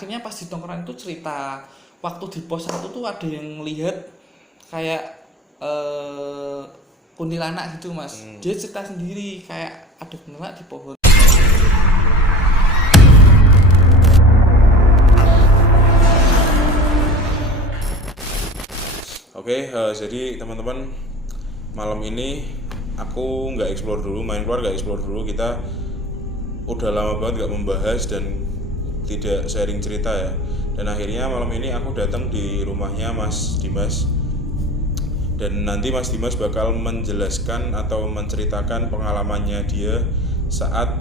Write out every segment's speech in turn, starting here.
akhirnya pas di tongkrongan itu cerita waktu di pos satu tuh ada yang lihat kayak kuntilanak gitu mas. Dia cerita sendiri kayak ada kuntilanak di pohon. Oke, jadi teman-teman, malam ini aku nggak explore dulu, main keluar nggak explore dulu. Kita udah lama banget nggak membahas dan tidak sharing cerita ya. Dan akhirnya malam ini aku datang di rumahnya Mas Dimas. Dan nanti Mas Dimas bakal menjelaskan atau menceritakan pengalamannya dia saat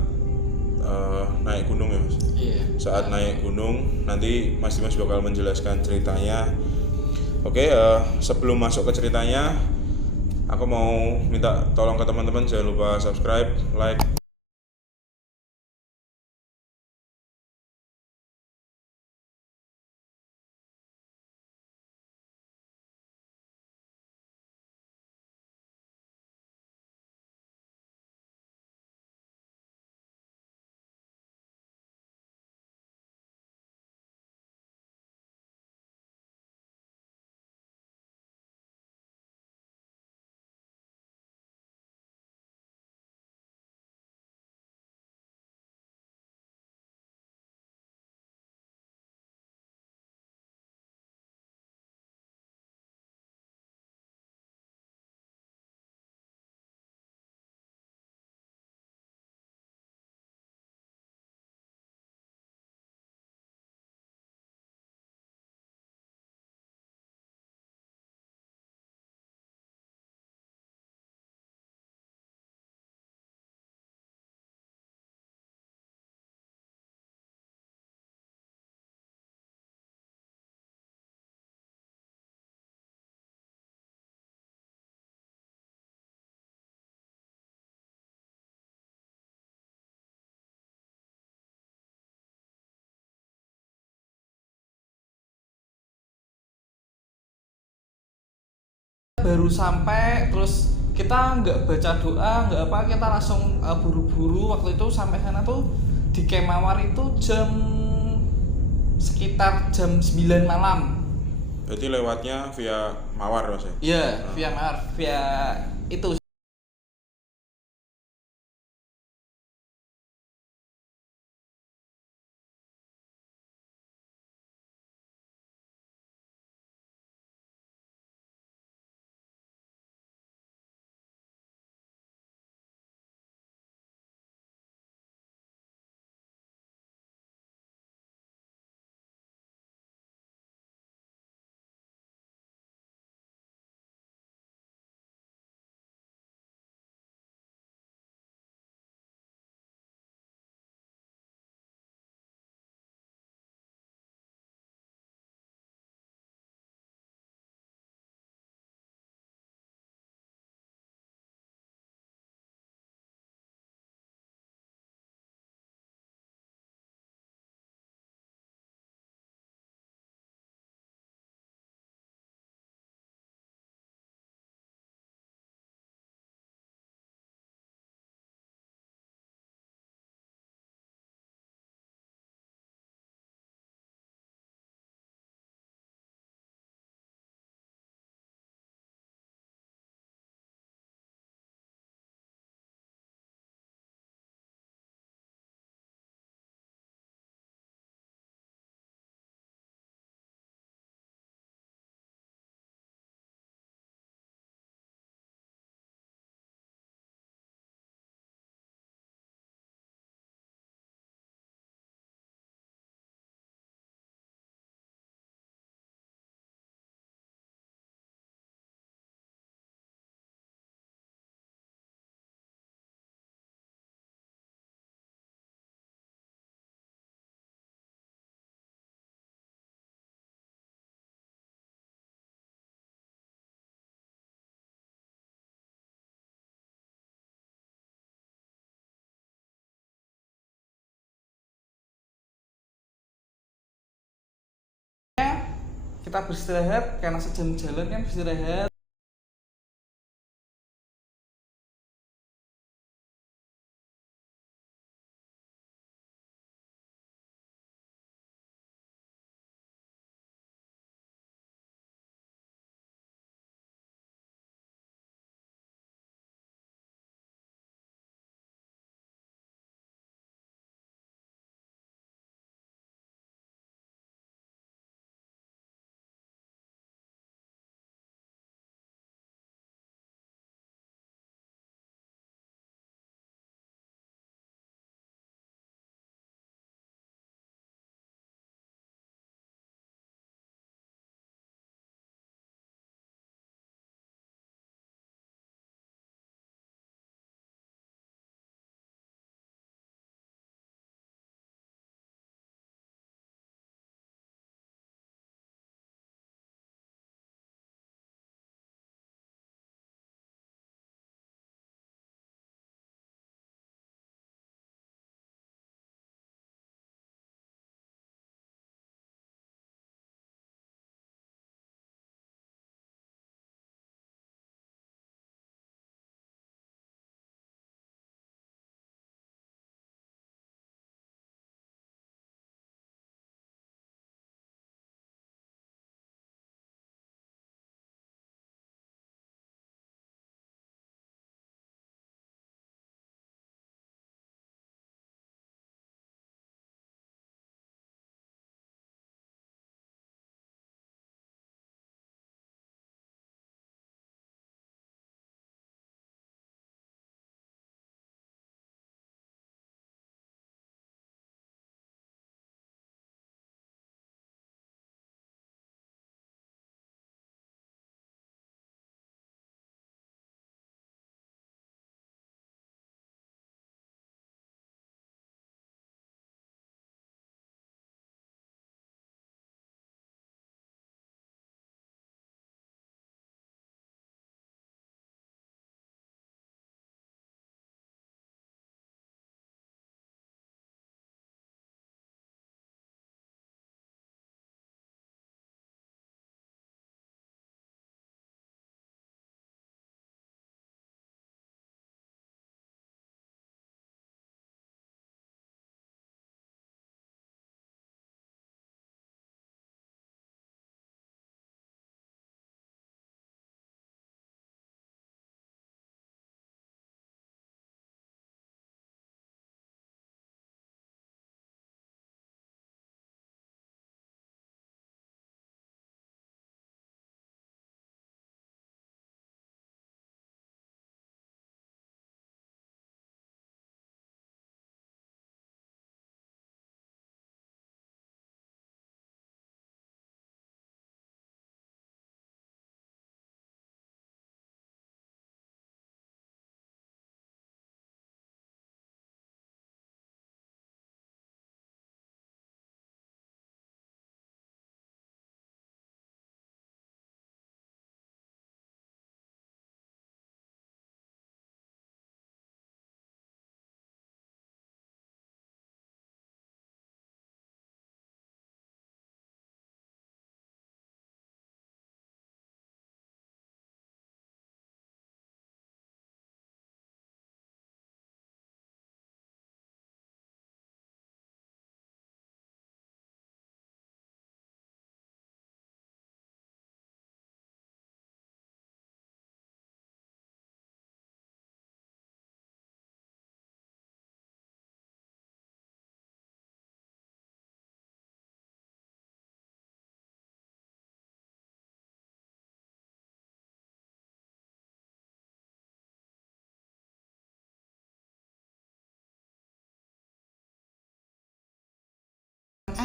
naik gunung ya Mas. Iya. Saat naik gunung, nanti Mas Dimas bakal menjelaskan ceritanya. Oke, sebelum masuk ke ceritanya, aku mau minta tolong ke teman-teman jangan lupa subscribe, like. Baru sampai terus kita nggak baca doa nggak apa, kita langsung buru-buru. Waktu itu sampai sana tuh di Kemawar itu sekitar jam 9 malam. Berarti lewatnya via Mawar Mas ya? Iya, via Mawar, via itu. Kita beristirahat karena sejam jalan kan, beristirahat.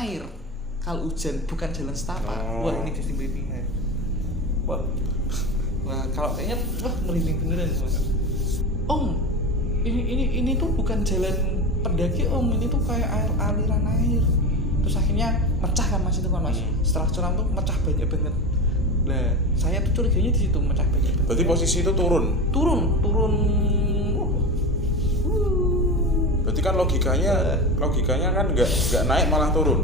air kalau hujan, bukan jalan setapak. Wah ini jadi merinding ya. Wah kalau kayaknya merinding beneran mas. Om, ini tuh bukan jalan pendaki om, ini tuh kayak aliran air. Terus akhirnya mecah kan mas itu kan mas. Setelah curam tuh mecah banyak banget. Nah saya tuh curiganya di situ mecah banyak banget. Berarti posisi itu turun. Berarti kan logikanya kan nggak naik malah turun.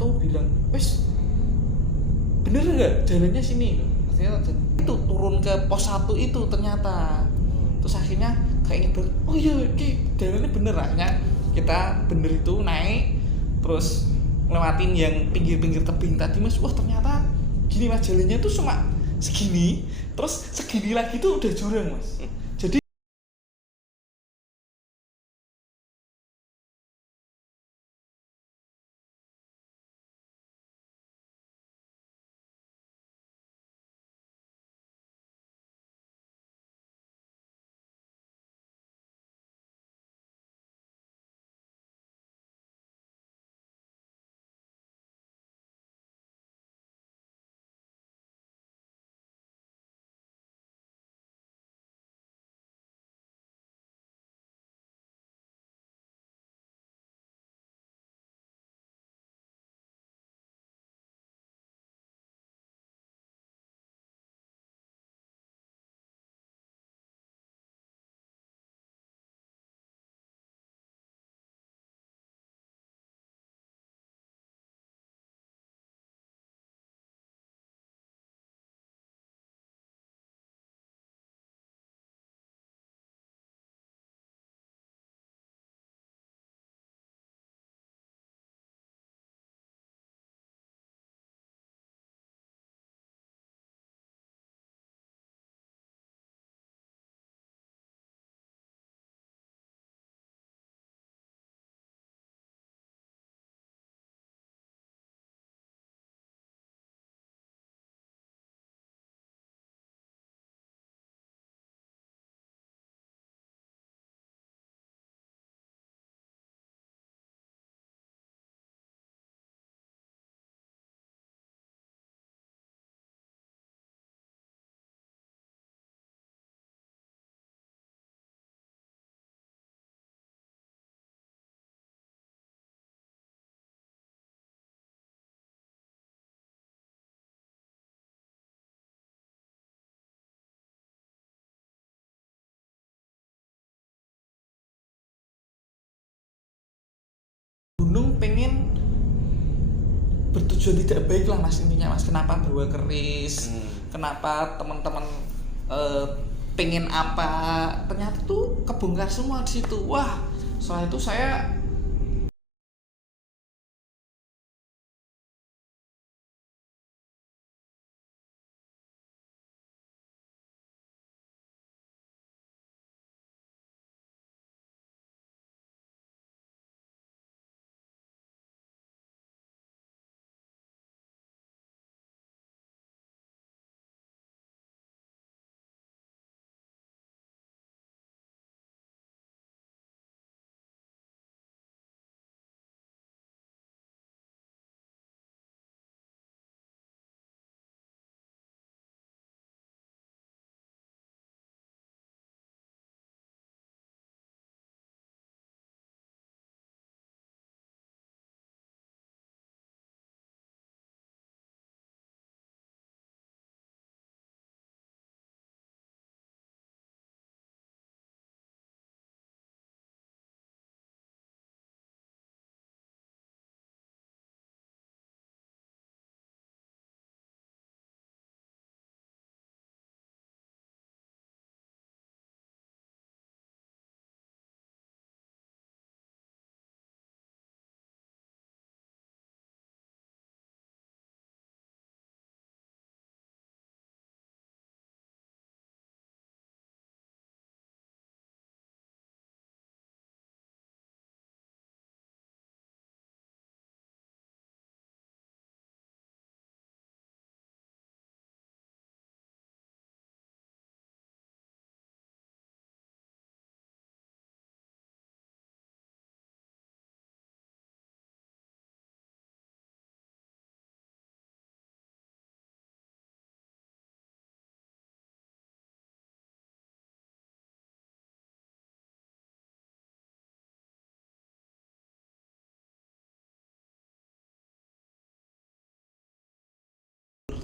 satu bilang, wes bener nggak jalannya sini? Ternyata itu turun ke pos 1 itu ternyata. Terus akhirnya kayak nyebrang, oh iya jalannya bener, akhirnya kita bener itu naik terus ngelewatin yang pinggir-pinggir tebing tadi mas. Wah ternyata gini mas, jalannya tuh cuma segini, terus segini lagi tuh udah jurang mas. Jadi gunung pengen bertujuan tidak baik lah mas, intinya mas. Kenapa bawa keris, kenapa teman-teman pengen apa, ternyata tuh kebongkar semua di situ. Wah setelah itu saya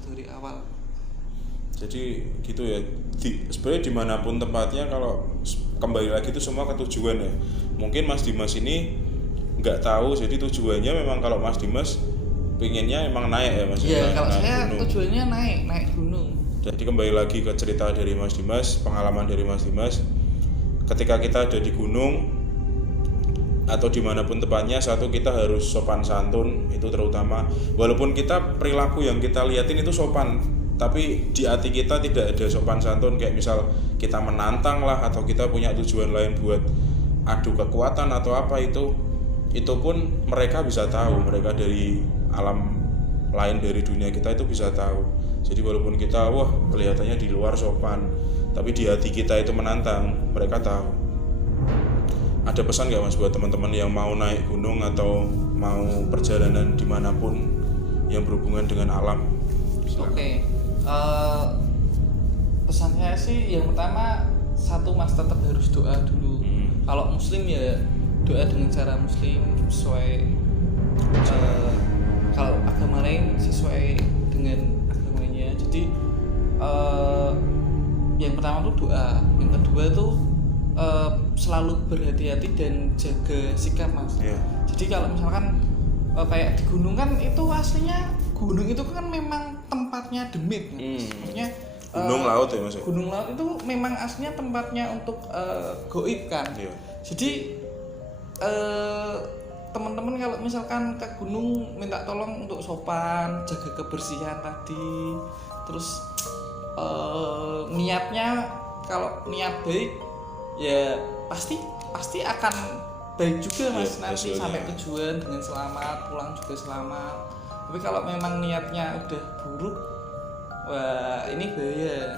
dari awal. Jadi gitu ya, sebenarnya dimanapun tempatnya kalau kembali lagi itu semua ke tujuan ya. Mungkin Mas Dimas ini nggak tahu, jadi tujuannya memang kalau Mas Dimas pinginnya emang naik ya Mas. Iya, kalau naik saya gunung. tujuannya naik gunung. Jadi kembali lagi ke cerita dari Mas Dimas, pengalaman dari Mas Dimas. Ketika kita ada di gunung atau dimanapun tepatnya, satu kita harus sopan santun, itu terutama. Walaupun kita perilaku yang kita liatin itu sopan, tapi di hati kita tidak ada sopan santun. Kayak misal kita menantang lah, atau kita punya tujuan lain buat adu kekuatan atau apa, itu pun mereka bisa tahu. Mereka dari alam lain, dari dunia kita itu bisa tahu. Jadi walaupun kita wah kelihatannya di luar sopan, tapi di hati kita itu menantang, mereka tahu. Ada pesan nggak Mas buat teman-teman yang mau naik gunung atau mau perjalanan dimanapun yang berhubungan dengan alam? Oke. Pesannya sih yang pertama, satu Mas, tetap harus doa dulu. Kalau muslim ya doa dengan cara muslim sesuai, kalau agama lain sesuai dengan agamanya. Jadi yang pertama tuh doa, yang kedua tuh selalu berhati-hati dan jaga sikap Mas. Jadi kalau misalkan kayak di gunung kan, itu aslinya gunung itu kan memang tempatnya demit, maksudnya gunung laut ya Mas. Gunung laut itu memang aslinya tempatnya untuk goib kan. Jadi teman-teman kalau misalkan ke gunung minta tolong untuk sopan, jaga kebersihan tadi. Terus niatnya, kalau niat baik ya pasti akan baik juga Mas, nanti sampai tujuan dengan selamat, pulang juga selamat. Tapi kalau memang niatnya udah buruk, wah ini bahaya.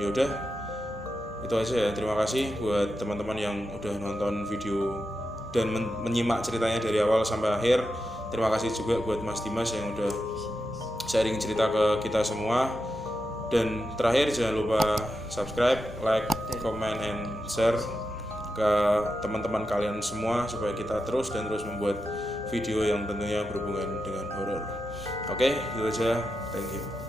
Ya udah, itu aja ya. Terima kasih buat teman-teman yang udah nonton video dan menyimak ceritanya dari awal sampai akhir. Terima kasih juga buat Mas Dimas yang udah sharing cerita ke kita semua. Dan terakhir, jangan lupa subscribe, like, comment, and share ke teman-teman kalian semua supaya kita terus membuat video yang tentunya berhubungan dengan horor. Oke, itu aja. Thank you.